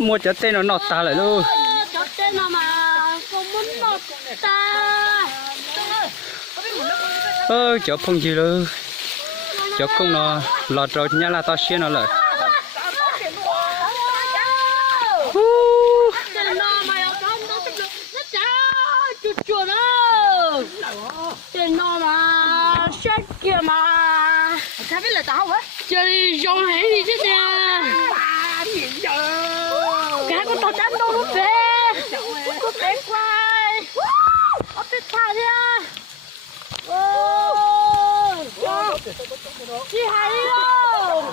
mua chợ tên nó nọt ta lại luôn. Chợ tên nào mà không muốn nọt ta. Chợ phong gì luôn. Chợ công nó lọt rồi nhá là to xuyên nó lại. Tên nào mà con nó sắp được nó chả chuột chuột đâu. Tên nào mà sát kia mà. Sao biết là tao hả? Chơi rong hãy đi chứ nè. Cái con tao đánh đâu nó về. Có bé quay. Ở bên thả đi à. Chị hay đi đâu.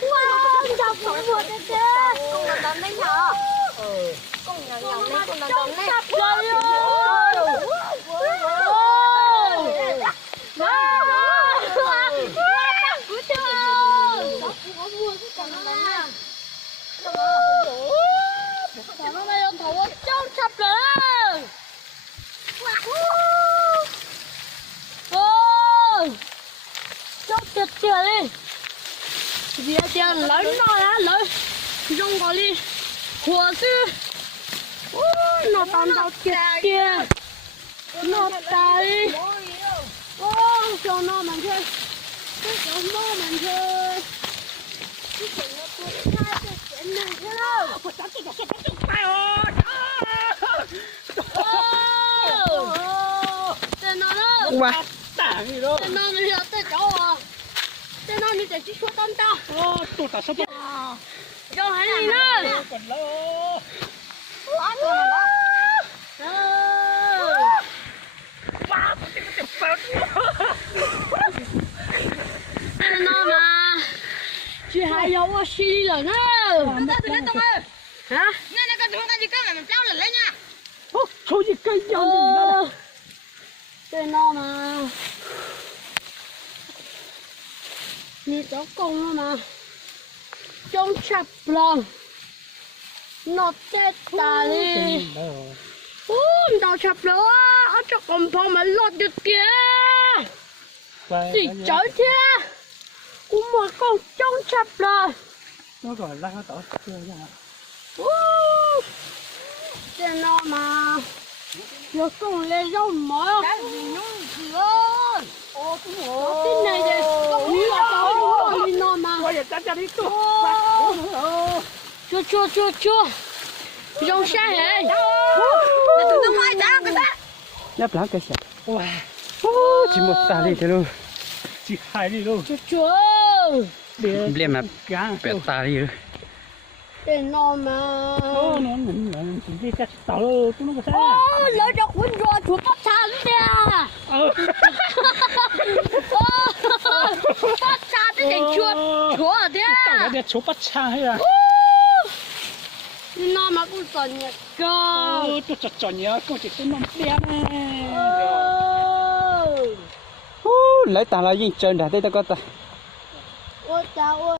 Wow, chọc cũng vừa thế thế. Con là đón đấy nhở. Con nhỏ nhỏ đấy, con là đón đấy. Chọc rồi ơi. Nó đây ông thấu trong chập rồi. Trong tiệt tiệt đi. Vì tiền lớn rồi á, lớn. Trong có đi. Hùa sư. Nó tàn đau tiệt tiệt. Nó ta đi. Cho nó mình chơi. Cho nó mình chơi. Wow. Tên nó mình hiểu tên cháu à. Tên nó mình sẽ chỉ xuống tâm tao. Tôi ta sắp Cho hãy đi nữa. Tên nó mà chị hãy giấu ở xí đi rồi nữa. Hả? Nè nè con gì cơ mà mình trao lên lên nha. Thôi gì cây dâu gì đó. Tên nó mà đi cháu công nó mà trong chập lòng nó chết ta đi. Nó chập lửa ở trong phòng phòng mà lọt được kìa. Gì chở thế. Cũng một con trong chập rồi. Nó gọi là nó tỏ chưa nha. Tên nó mà nó không lên đâu mà. Tên này để không đi là cháu đi nó mà. Chua rong xa hề. Đừng ngoài ra cái ta. Nhấp lá cái sẹt. Chỉ một ta đi thế luôn. Chỉ hai đi luôn. Chua Liêm mà bẹt ta đi. tên nó mà. Nó chỉ đi cái tàu tôi nó có sao. Lấy cho quên rồi chuột bắt xa nè. Bắt xa cái gì chuột ở thế. Tàu để chụp bắt cha hay à? Nó mà cũng tròn nhật cơ. Tôi chọn nhớ câu chuyện tôi nằm đen nè. Lấy ta là gì trơn đã thấy tao có ta. Ôi chào ơi.